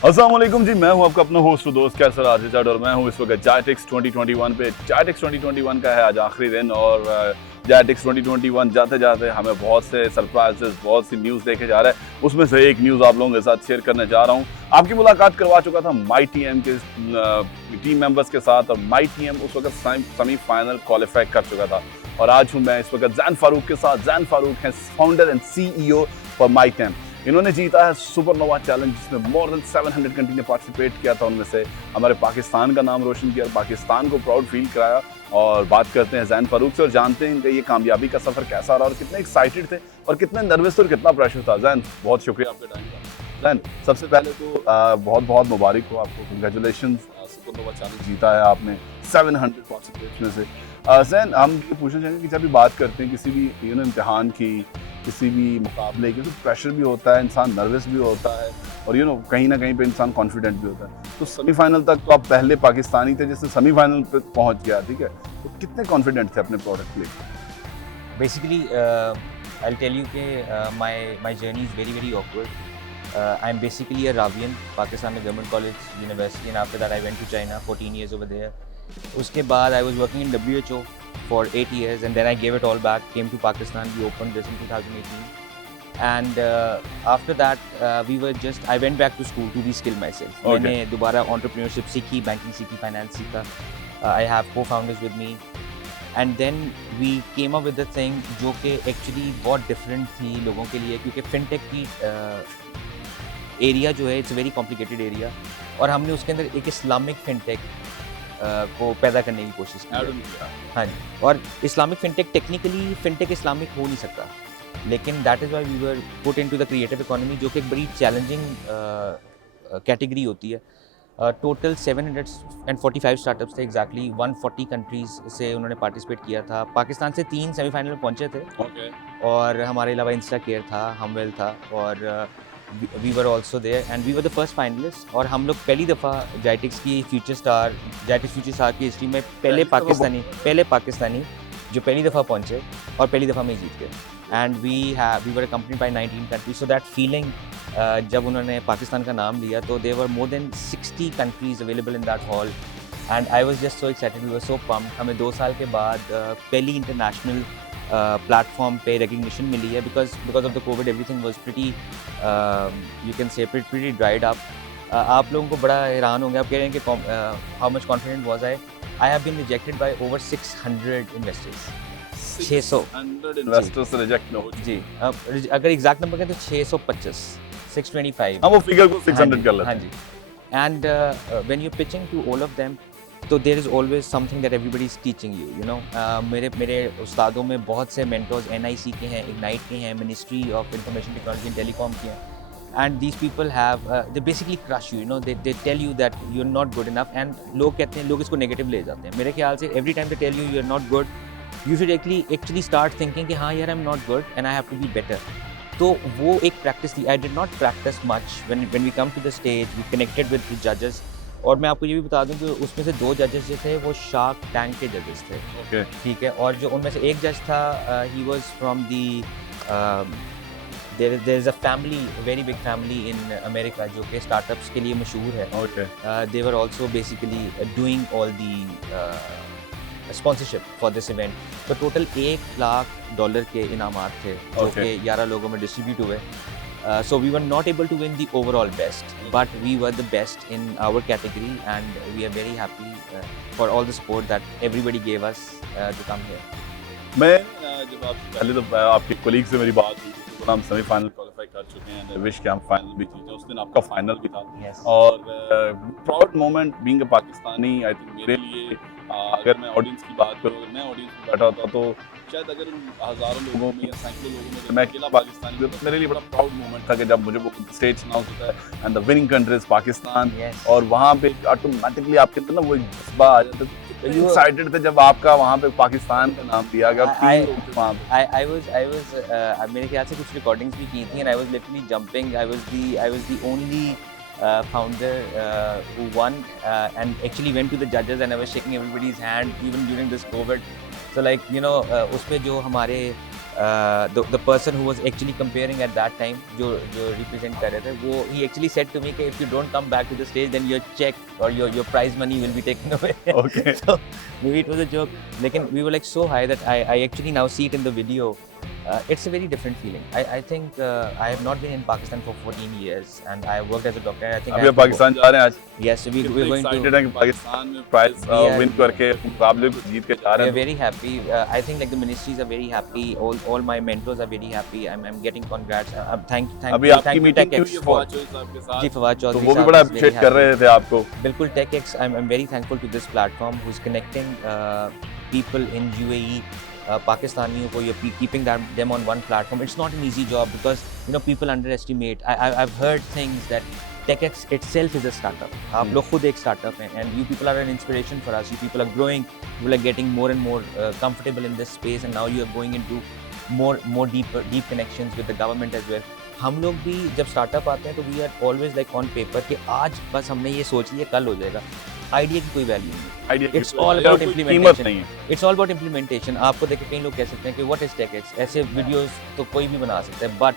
अस्सलाम वालेकुम जी, मैं हूं आपका अपना होस्ट और दोस्त कैसर आजिज़ाद और मैं हूं इस वक्त जायटेक्स 2021 पे। जायटेक्स 2021 का है आज आखिरी दिन और जायटेक्स 2021 जाते जाते हमें बहुत से सरप्राइजेस, बहुत सी न्यूज़ देखे जा रहा है। उसमें से एक न्यूज़ आप लोगों के साथ शेयर करने जा रहा हूं। आपकी मुलाकात करवा चुका था माई टीएम के टीम मेंबर्स के साथ और माई टीएम उस वक्त सेमीफाइनल क्वालिफाई कर चुका था। और आज हूँ मैं इस वक्त जैन फारूक के साथ। जैन फारूक है founder and CEO for my TM. इन्होंने जीता है सुपरनोवा चैलेंज जिसमें मोर देन 700 कंट्री ने पार्टिसिपेट किया था। उनमें से हमारे पाकिस्तान का नाम रोशन किया और पाकिस्तान को प्राउड फील कराया। और बात करते हैं जैन फारूक से और जानते हैं इनका ये कामयाबी का सफर कैसा रहा और कितने एक्साइटेड थे और कितने नर्वस थे और कितना प्रेशर था। जैन, बहुत शुक्रिया आपके टाइम का। जैन, सबसे पहले तो बहुत बहुत मुबारक हो आपको, कंग्रेचुलेशन। सुपरनोवा चैलेंज जीता है आपने 700 पार्टिसिपेट्स में से। जैन, हम ये पूछना चाहेंगे कि जब भी बात करते हैं किसी भी इम्तिहान की, किसी भी मुकाबले के, तो प्रेशर भी होता है, इंसान नर्वस भी होता है और कहीं ना कहीं पे इंसान कॉन्फिडेंट भी होता है। तो सेमीफाइनल तक तो आप पहले पाकिस्तानी थे जिससे सेमीफाइनल पे पहुंच गया, ठीक है, तो कितने कॉन्फिडेंट थे अपने प्रोडक्ट के लिए? Basically, I'll tell you that my journey is very very awkward. I'm basically a Ravian, Pakistan Government College University, and after that I went to China, 14 years over there. उसके बाद I was working in WHO for 8 years, and then I gave it all back, came to Pakistan. We opened this in 2018, and after that I went back to school to reskill myself. Okay. मैंने दोबारा entrepreneurship सीखी, banking सीखी, finance सीखा. I have co-founders with me. And then we came up with the thing जो कि actually बहुत different थी लोगों के लिए, क्योंकि फिनटेक की एरिया जो है इट्स वेरी कॉम्प्लिकेटेड एरिया, और हमने उसके अंदर एक इस्लामिक फिनटेक को पैदा करने की कोशिश की। हाँ जी, और Islamic fintech technically fintech Islamic हो नहीं सकता, लेकिन that is why we were put into the creative economy, जो कि एक बड़ी चैलेंजिंग कैटेगरी होती है। टोटल 745 स्टार्टअप्स थे, एग्जैक्टली 140 कंट्रीज से उन्होंने पार्टिसिपेट किया था। पाकिस्तान से 3 सेमीफाइनल में पहुंचे थे। Okay. और हमारे अलावा इंस्टा केयर था, हमवेल था, और we were also there and we were the first finalist. और हम लोग पहली दफ़ा जायटेक्स की फ्यूचर स्टार की हिस्ट्री में पहले पाकिस्तानी जो पहली दफ़ा पहुंचे और पहली दफ़ा में जीत गए। And we were accompanied by 19 countries, so that feeling जब उन्होंने पाकिस्तान का नाम लिया तो there were more than 60 countries available in that hall, and I was just so excited, we were so pumped. हमें 2 साल के बाद पहली इंटरनेशनल प्लेटफॉर्म पे रिकग्निशन मिली है, because of the COVID everything was pretty you can say pretty dried up. आप लोगों को बड़ा हैरान होंगे, आप कह रहे हैं कि how much confident was I have been rejected by over 600 investors. 600 investors से रिजेक्ट हो जी, अगर एग्जैक्ट नंबर कहें तो 625, 625। हम वो फिगर को 600 कर लेते हाँ हैं। जी, and when you pitching to all of them, तो there is always something that everybody is teaching you know. मेरे उस्तादों में बहुत से मेंटर्स NIC के हैं, इग्नाइट के हैं, ministry of information technology and telecom के हैं, and these people have they basically crush you know, they tell you that you are not good enough. And लोग कहते हैं, लोग इसको नेगेटिव ले जाते हैं। मेरे ख्याल से every time they tell you are not good, you should actually start thinking कि हाँ यार, I am not good and I have to be better. तो वो एक प्रैक्टिस थी। I did not practice much when we come to the stage, we connected with the जजेस। और मैं आपको ये भी बता दूं कि उसमें से 2 जजेस जो थे वो शार्क टैंक के जजेस थे। Okay. ठीक है, और जो उनमें से एक जज था, he was from the there is a family, very big family in America जो कि स्टार्टअप्स के लिए मशहूर है। Okay. They were also basically doing all the sponsorship for this event. तो टोटल $1 लाख के इनामात थे जो Okay. कि 11 लोगों में डिस्ट्रीब्यूट हुए। So we were not able to win the overall best, but we were the best in our category, and we are very happy for all the support that everybody gave us to come here. मैं जब आपसे पहले तो आपके colleague से मेरी बात हुई थी तो हम सेमीफाइनल क्वालिफाई कर चुके हैं, विश के हम फाइनल भी जीते। उस दिन आपका फाइनल भी था। Yes. और proud moment being a Pakistani, I think मेरे लिए अगर मैं ऑडियंस की बात करूँ, अगर मैं ऑडियंस में बैठा होता तो शायद अगर उन हज़ारों लोगों में या सैकड़ों लोगों में अगर मैं अकेला पाकिस्तानी था तो मेरे लिए बड़ा प्राउड मोमेंट था कि जब मुझे वो स्टेज अनाउंस होता है and the winning country is Pakistan. Yes. और वहाँ पे ऑटोमेटिकली आपके अंदर ना वो एक जज्बा आ जाता है। You- एक्साइटेड थे जब आपका वहाँ पे पाकिस्तान का नाम दिया गया और 3 लोग थे वहाँ पे। I was मेरे ख्याल से कुछ रिकॉर्डिंग्स भी की थी, and I was literally jumping. I was the only founder who won and actually went to the judges, and I was shaking everybody's hand even during this COVID. So like you know, उसमें जो हमारे the person who was actually comparing at that time, जो represent कर रहे थे, वो he actually said to me कि if you don't come back to the stage, then your check or your prize money will be taken away. Okay. So maybe it was a joke. लेकिन we were like so high that I actually now see it in the video. It's a very different feeling. I think I have not been in Pakistan for 14 years and I worked as a doctor. I think अभी आप पाकिस्तान जा रहे हैं आज? Yes, we're going to. Excited हैं कि पाकिस्तान में prize win करके मुकाबले को जीत के जा रहे We're हैं. very happy. I think like the ministries are very happy. All my mentors are very happy. I'm getting congrats. Thank अभी आपकी you मीटिंग TechX हुई है for. फवाद चौधरी साहब के साथ. जी फवाद तो चौधरी वो भी साहब बड़ा is very अप्रिशिएट कर happy. रहे थे आपको. बिल्कुल TechX. I'm very thankful to this platform who's connecting people in UAE. Pakistaniयों को keeping them on one platform. It's not an easy job because people underestimate. I've heard things that TechX itself is a startup. आप लोग खुद एक startup हैं and you people are an inspiration for us. You people are growing. You are getting more and more comfortable in this space and now you are going into more deep connections with the government as well. हम लोग भी जब startup आते हैं तो we are always like on paper कि आज बस हमने ये सोच लिया कल हो जाएगा. आइडिया की कोई वैल्यू नहीं. It's all about implementation. It's all about implementation. आपको देख के कई लोग कह सकते हैं कि what is TechX? ऐसे वीडियोस तो कोई भी बना सकता है, but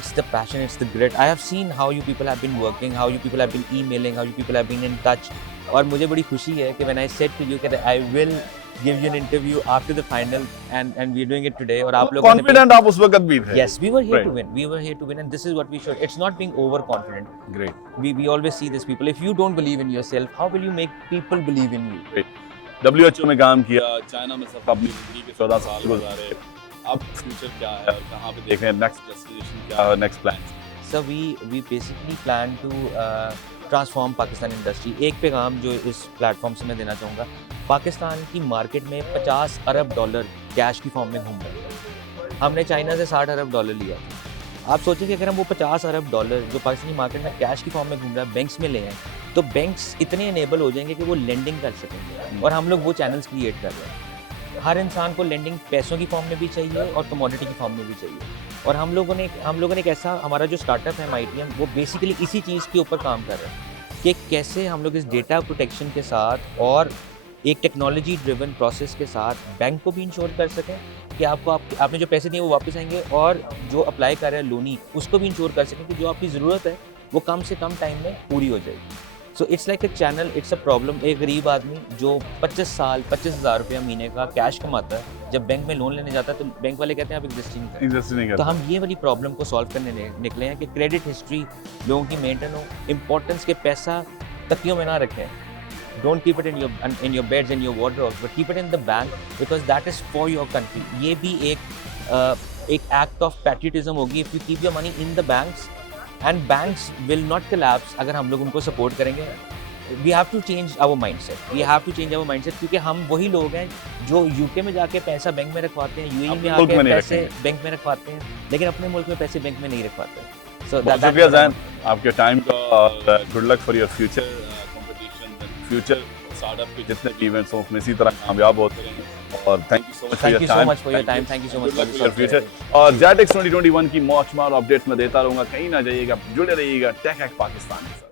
it's the passion, it's the grit. I have seen how you people have been working, how you people have been emailing, how you people have been in touch. और मुझे बड़ी खुशी है कि when I said to you that I will give you an interview after the final and we're doing it today. और आप लोग confident आप उस वक्त भी थे. Yes, we were here to win. We were here to win, and this is what we should. It's not being overconfident. Great. We always see this people. If you don't believe in yourself, how will you make people believe in you? Great. WHO में काम किया, China में सब अपनी जिंदगी के 14 साल गुजारे. अब फ्यूचर क्या है और कहाँ पे देख रहे हैं, नेक्स्ट डेस्टिनेशन क्या है, next plan? So we basically plan to transform Pakistan industry. एक पैगाम जो इस प्लेटफॉर्म से मैं देना चाहूँगा, पाकिस्तान की मार्केट में 50 अरब डॉलर कैश की फॉर्म में घूम रहे हैं. हमने चाइना से 60 अरब डॉलर लिया. आप सोचिए कि अगर हम वो 50 अरब डॉलर जो पाकिस्तानी मार्केट में कैश की फॉर्म में घूम रहा है बैंक्स में ले आए तो बैंक्स इतने इनेबल हो जाएंगे कि वो लेंडिंग कर सकेंगे. और हम लोग वो चैनल्स क्रिएट कर रहे हैं. हर इंसान को लेंडिंग पैसों की फॉर्म में भी चाहिए और कमोडिटी की फॉर्म में भी चाहिए. और हम लोगों ने एक ऐसा हमारा जो स्टार्टअप है MITM वो बेसिकली इसी चीज़ के ऊपर काम कर रहे हैं कि कैसे हम लोग इस डेटा प्रोटेक्शन के साथ और एक टेक्नोलॉजी ड्रिवन प्रोसेस के साथ बैंक को भी इंश्योर कर सकें कि आपने जो पैसे दिए वो वापस आएंगे और जो अप्लाई कर रहे हैं लोनी उसको भी इंश्योर कर सकें कि जो आपकी ज़रूरत है वो कम से कम टाइम में पूरी हो जाएगी. So it's like a channel, it's a problem. एक गरीब आदमी जो 25,000 रुपया महीने का कैश कमाता है जब बैंक में लोन लेने जाता है तो बैंक वाले कहते हैं आप एग्जिस्टिंग नहीं. तो हम ये वाली प्रॉब्लम को सॉल्व करने निकले हैं कि क्रेडिट हिस्ट्री लोगों की मेंटेन हो. इंपॉर्टेंस के पैसा तकियों में ना रखें. Don't keep it in your beds and your wardrobes, but keep it in the bank because that is for your country. ये भी एक act of patriotism होगी if you keep your money in the banks and banks will not collapse अगर हम लोग उनको support करेंगे. We have to change our mindset. We have to change our mindset क्योंकि हम वही लोग हैं जो UK में जाके पैसा बैंक में रखवाते हैं, UAE में आके पैसे बैंक में रखवाते हैं, लेकिन अपने मुल्क में पैसे बैंक में नहीं रखवाते. So बहुत शुक्रिया ज़ैन आपके टाइम का और good luck for your future. Future startup के जितने भी इवेंट्स हों उसमें इसी तरह कामयाब होते रहेंगे और thank you so much for your time. Thank you so much for your future. और JATEX 2021 की मौजमार अपडेट्स में देता रहूँगा. कहीं ना जाइएगा, जुड़े रहिएगा TechX पाकिस्तान के साथ.